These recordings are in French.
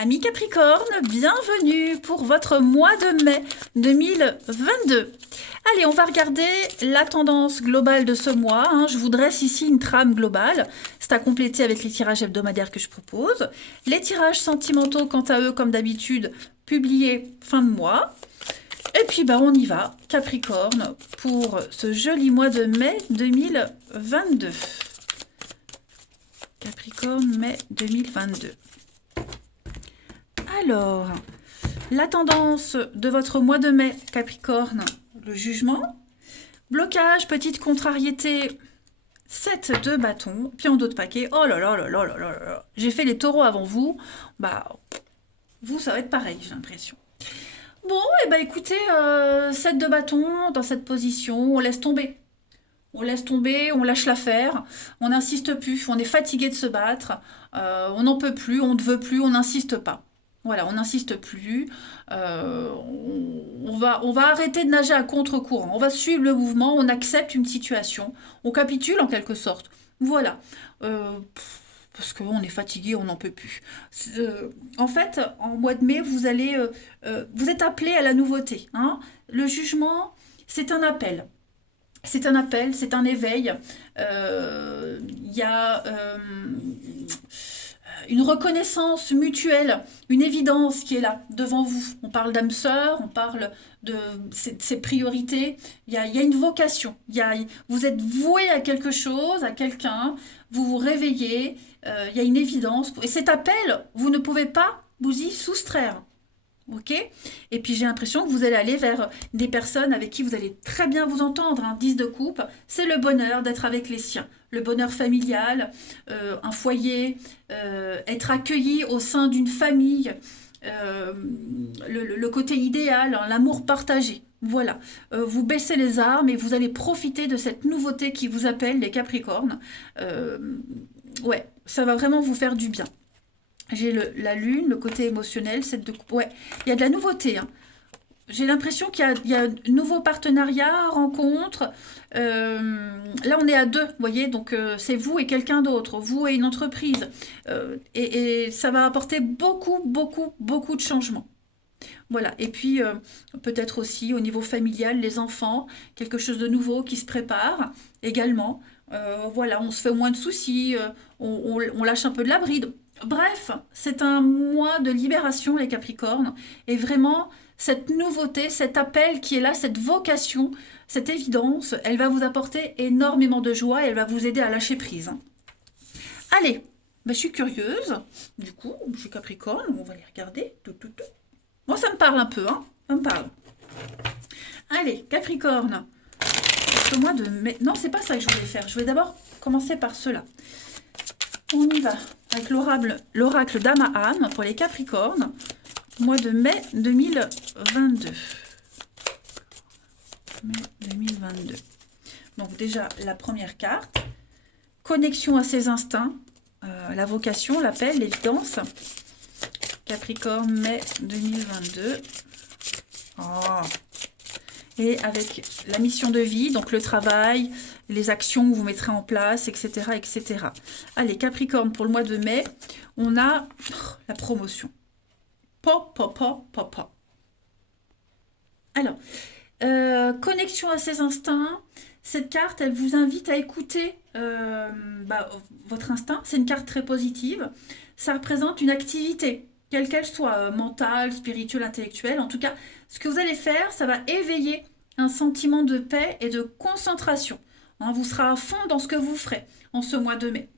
Amis Capricorne, bienvenue pour votre mois de mai 2022. Allez, on va regarder la tendance globale de ce mois, hein. Je vous dresse ici une trame globale. C'est à compléter avec les tirages hebdomadaires que je propose. Les tirages sentimentaux, quant à eux, comme d'habitude, publiés fin de mois. Et puis, on y va, Capricorne, pour ce joli mois de mai 2022. Capricorne, mai 2022. Alors, la tendance de votre mois de mai, Capricorne, le jugement. Blocage, petite contrariété, 7 de bâton, pion d'eau de paquet. Oh là là là là là là là. J'ai fait les taureaux avant vous. Vous, ça va être pareil, j'ai l'impression. Bon, écoutez, 7 de bâton dans cette position, on laisse tomber. On laisse tomber, on lâche l'affaire, on n'insiste plus, on est fatigué de se battre, on n'en peut plus, on ne veut plus, on n'insiste pas. Voilà, on n'insiste plus, on va arrêter de nager à contre-courant, on va suivre le mouvement, on accepte une situation, on capitule en quelque sorte. Voilà, parce qu'on est fatigué, on n'en peut plus. En fait, en mois de mai, vous êtes appelé à la nouveauté, hein. Le jugement, c'est un appel. C'est un appel, c'est un éveil. Il y a une reconnaissance mutuelle, une évidence qui est là, devant vous. On parle d'âme sœur, on parle de ses priorités. Il y a une vocation. Vous êtes voué à quelque chose, à quelqu'un. Vous vous réveillez. Il y a une évidence. Et cet appel, vous ne pouvez pas vous y soustraire. Ok. Et puis j'ai l'impression que vous allez aller vers des personnes avec qui vous allez très bien vous entendre. 10 de coupe, c'est le bonheur d'être avec les siens. Le bonheur familial, un foyer, être accueilli au sein d'une famille, le côté idéal, hein, l'amour partagé. Voilà, vous baissez les armes et vous allez profiter de cette nouveauté qui vous appelle les Capricornes. Ouais, ça va vraiment vous faire du bien. J'ai la lune, le côté émotionnel, cette de coupe. Ouais, il y a de la nouveauté, hein. J'ai l'impression qu'il y a de nouveaux partenariats, rencontres. Là, on est à deux, vous voyez, donc c'est vous et quelqu'un d'autre, vous et une entreprise. Et ça va apporter beaucoup, beaucoup, beaucoup de changements. Voilà, et puis peut-être aussi au niveau familial, les enfants, quelque chose de nouveau qui se prépare également. Voilà, on se fait moins de soucis, on lâche un peu de la bride. Bref, c'est un mois de libération, les Capricornes, et vraiment, cette nouveauté, cet appel qui est là, cette vocation, cette évidence, elle va vous apporter énormément de joie et elle va vous aider à lâcher prise. Allez, je suis curieuse, du coup, je suis Capricorne, on va les regarder. Moi, ça me parle un peu, hein, ça me parle. Allez, Capricorne, le mois de mai... Non, c'est pas ça que je voulais faire, je vais d'abord commencer par cela. On y va avec l'oracle d'Amahan pour les Capricornes, mois de mai 2022. Mai 2022. Donc déjà, la première carte, connexion à ses instincts, la vocation, l'appel, l'évidence. Capricorne, mai 2022. Oh. Et avec la mission de vie, donc le travail, les actions que vous mettrez en place, etc., etc. Allez, Capricorne, pour le mois de mai, on a la promotion. Pa. Alors, connexion à ses instincts. Cette carte, elle vous invite à écouter votre instinct. C'est une carte très positive. Ça représente une activité, quelle qu'elle soit, mentale, spirituelle, intellectuelle. En tout cas, ce que vous allez faire, ça va éveiller un sentiment de paix et de concentration. Hein, vous serez à fond dans ce que vous ferez en ce mois de mai.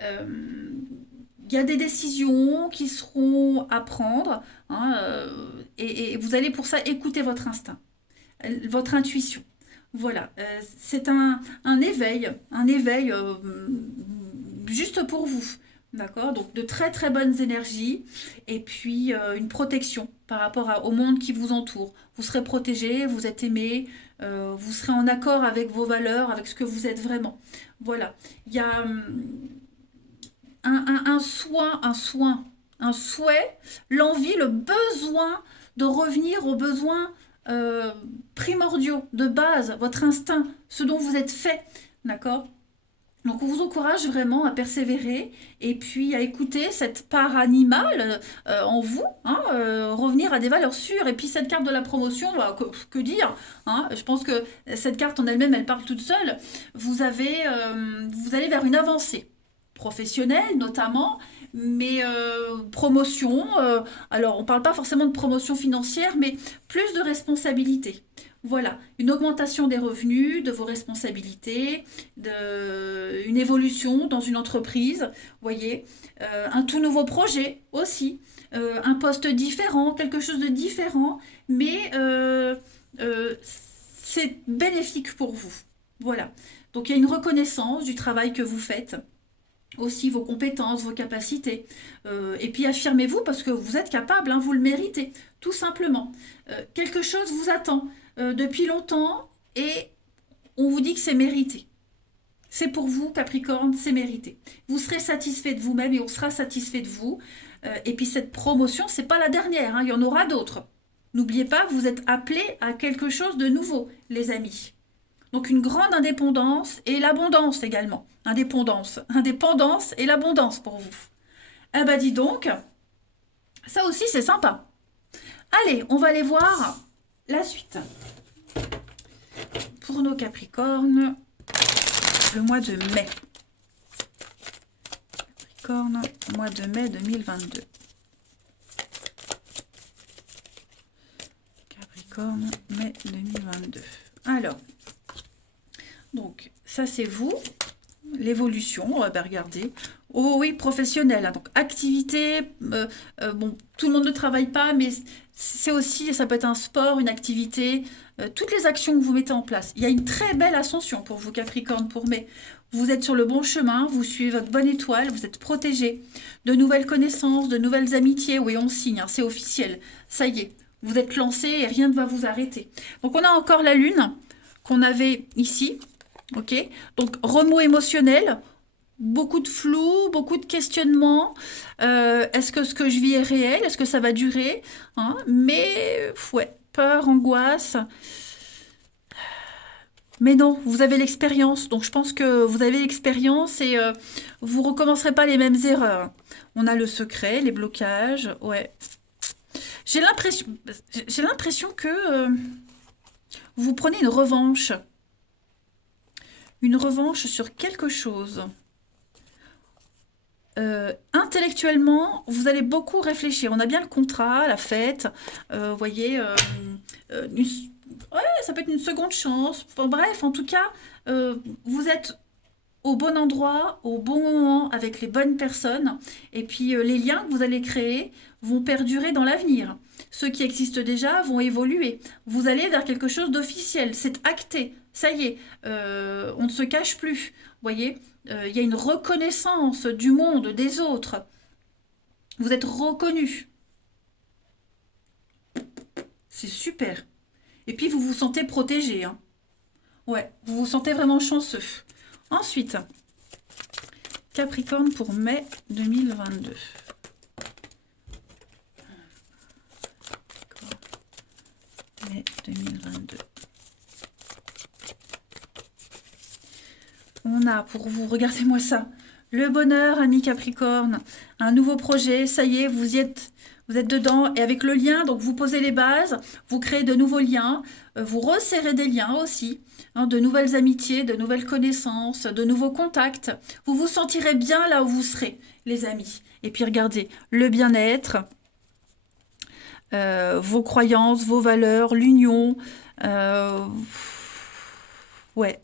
Il y a des décisions qui seront à prendre, hein, et vous allez pour ça écouter votre instinct, votre intuition. Voilà, c'est un éveil juste pour vous. D'accord. Donc de très très bonnes énergies et puis une protection par rapport au monde qui vous entoure. Vous serez protégé, vous êtes aimé, vous serez en accord avec vos valeurs, avec ce que vous êtes vraiment. Voilà. Il y a un souhait, l'envie, le besoin de revenir aux besoins primordiaux, de base, votre instinct, ce dont vous êtes fait. D'accord. Donc on vous encourage vraiment à persévérer et puis à écouter cette part animale en vous, hein, revenir à des valeurs sûres. Et puis cette carte de la promotion, bah, que dire, hein, je pense que cette carte en elle-même, elle parle toute seule. Vous allez vers une avancée professionnelle notamment, mais promotion, alors on ne parle pas forcément de promotion financière, mais plus de responsabilité. Voilà, une augmentation des revenus, de vos responsabilités, une évolution dans une entreprise, voyez, un tout nouveau projet aussi, un poste différent, quelque chose de différent, mais c'est bénéfique pour vous. Voilà. Donc il y a une reconnaissance du travail que vous faites, aussi vos compétences, vos capacités. Et puis affirmez-vous parce que vous êtes capable, hein, vous le méritez, tout simplement. Quelque chose vous attend depuis longtemps et on vous dit que c'est mérité. C'est pour vous, Capricorne, c'est mérité. Vous serez satisfait de vous-même et on sera satisfait de vous. Et puis cette promotion, c'est pas la dernière, hein, il y en aura d'autres. N'oubliez pas, vous êtes appelés à quelque chose de nouveau, les amis. Donc une grande indépendance et l'abondance également. Indépendance et l'abondance pour vous. Ah bah dis donc, ça aussi c'est sympa. Allez, on va aller voir la suite. Pour nos Capricornes, le mois de mai. Capricorne, mois de mai 2022. Capricorne, mai 2022. Alors, donc, ça c'est vous, l'évolution, on va regarder. Oh oui, professionnel, hein, donc activité, bon, tout le monde ne travaille pas, mais c'est aussi, ça peut être un sport, une activité, toutes les actions que vous mettez en place. Il y a une très belle ascension pour vous, Capricorne, pour mai. Vous êtes sur le bon chemin, vous suivez votre bonne étoile, vous êtes protégé. De nouvelles connaissances, de nouvelles amitiés, oui, on signe, hein, c'est officiel. Ça y est, vous êtes lancé et rien ne va vous arrêter. Donc on a encore la lune qu'on avait ici. Ok, donc remous émotionnel, beaucoup de flou, beaucoup de questionnements. Est-ce que ce que je vis est réel? Est-ce que ça va durer? Hein, mais ouais, peur, angoisse. Mais non, vous avez l'expérience, donc je pense que vous avez l'expérience et vous recommencerez pas les mêmes erreurs. On a le secret, les blocages, ouais. J'ai l'impression, j'ai l'impression que vous prenez une revanche sur quelque chose. Intellectuellement, vous allez beaucoup réfléchir. On a bien le contrat, la fête, vous voyez, ouais, ça peut être une seconde chance. Enfin, bref, en tout cas, vous êtes au bon endroit, au bon moment, avec les bonnes personnes. Et puis, les liens que vous allez créer vont perdurer dans l'avenir. Ceux qui existent déjà vont évoluer. Vous allez vers quelque chose d'officiel. C'est acté. Ça y est, on ne se cache plus. Vous voyez, il y a une reconnaissance du monde, des autres. Vous êtes reconnu. C'est super. Et puis, vous vous sentez protégé, hein. Ouais, vous vous sentez vraiment chanceux. Ensuite, Capricorne pour mai 2022. Mai 2022. On a pour vous, regardez-moi ça, le bonheur, ami Capricorne, un nouveau projet, ça y est, vous êtes dedans, et avec le lien, donc vous posez les bases, vous créez de nouveaux liens, vous resserrez des liens aussi, hein, de nouvelles amitiés, de nouvelles connaissances, de nouveaux contacts. Vous vous sentirez bien là où vous serez, les amis. Et puis regardez, le bien-être, vos croyances, vos valeurs, l'union, ouais.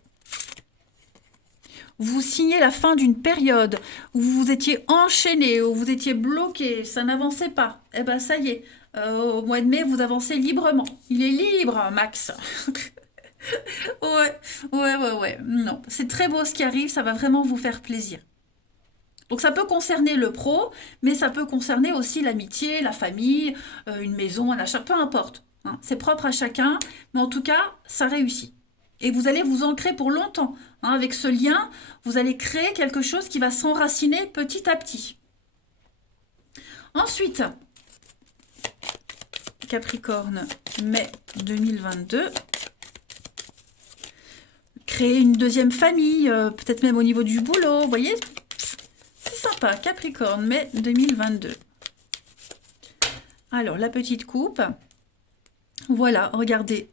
Vous signez la fin d'une période où vous étiez enchaîné, où vous étiez bloqué, ça n'avançait pas. Eh ben ça y est, au mois de mai, vous avancez librement. Il est libre, Max. Ouais, ouais. Non, c'est très beau ce qui arrive, ça va vraiment vous faire plaisir. Donc ça peut concerner le pro, mais ça peut concerner aussi l'amitié, la famille, une maison, un achat, peu importe, hein. C'est propre à chacun, mais en tout cas, ça réussit. Et vous allez vous ancrer pour longtemps, hein. Avec ce lien, vous allez créer quelque chose qui va s'enraciner petit à petit. Ensuite, Capricorne, mai 2022. créer une deuxième famille, peut-être même au niveau du boulot, vous voyez? C'est sympa, Capricorne, mai 2022. Alors, la petite coupe. Voilà, regardez.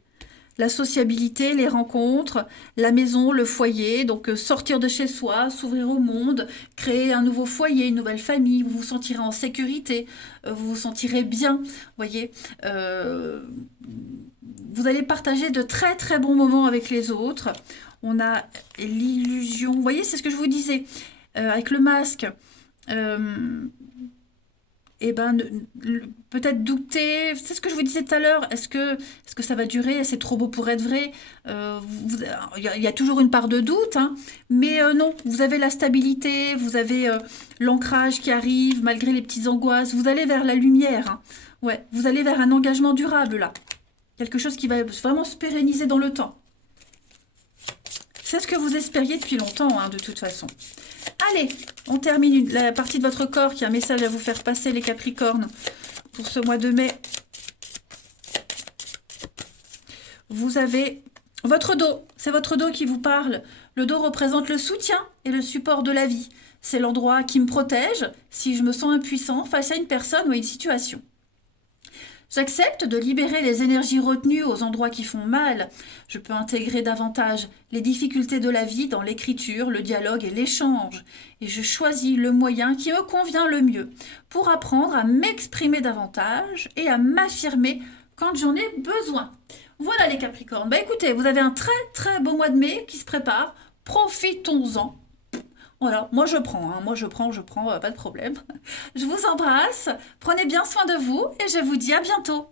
La sociabilité, les rencontres, la maison, le foyer, donc sortir de chez soi, s'ouvrir au monde, créer un nouveau foyer, une nouvelle famille, vous vous sentirez en sécurité, vous vous sentirez bien, voyez. Vous allez partager de très très bons moments avec les autres. On a l'illusion, vous voyez, c'est ce que je vous disais, avec le masque. Eh ben, peut-être douter, c'est ce que je vous disais tout à l'heure, est-ce que ça va durer, c'est trop beau pour être vrai. Il y a toujours une part de doute, hein, mais non, vous avez la stabilité, vous avez l'ancrage qui arrive, malgré les petites angoisses, vous allez vers la lumière, hein. Ouais, vous allez vers un engagement durable, là. Quelque chose qui va vraiment se pérenniser dans le temps. C'est ce que vous espériez depuis longtemps, hein, de toute façon. Allez, on termine la partie de votre corps qui a un message à vous faire passer, les Capricornes, pour ce mois de mai. Vous avez votre dos, c'est votre dos qui vous parle. Le dos représente le soutien et le support de la vie. C'est l'endroit qui me protège si je me sens impuissant face à une personne ou à une situation. J'accepte de libérer les énergies retenues aux endroits qui font mal. Je peux intégrer davantage les difficultés de la vie dans l'écriture, le dialogue et l'échange. Et je choisis le moyen qui me convient le mieux pour apprendre à m'exprimer davantage et à m'affirmer quand j'en ai besoin. Voilà les Capricornes. Bah écoutez, vous avez un très très beau mois de mai qui se prépare. Profitons-en. Voilà, moi je prends, hein. Moi je prends, pas de problème. Je vous embrasse, prenez bien soin de vous et je vous dis à bientôt.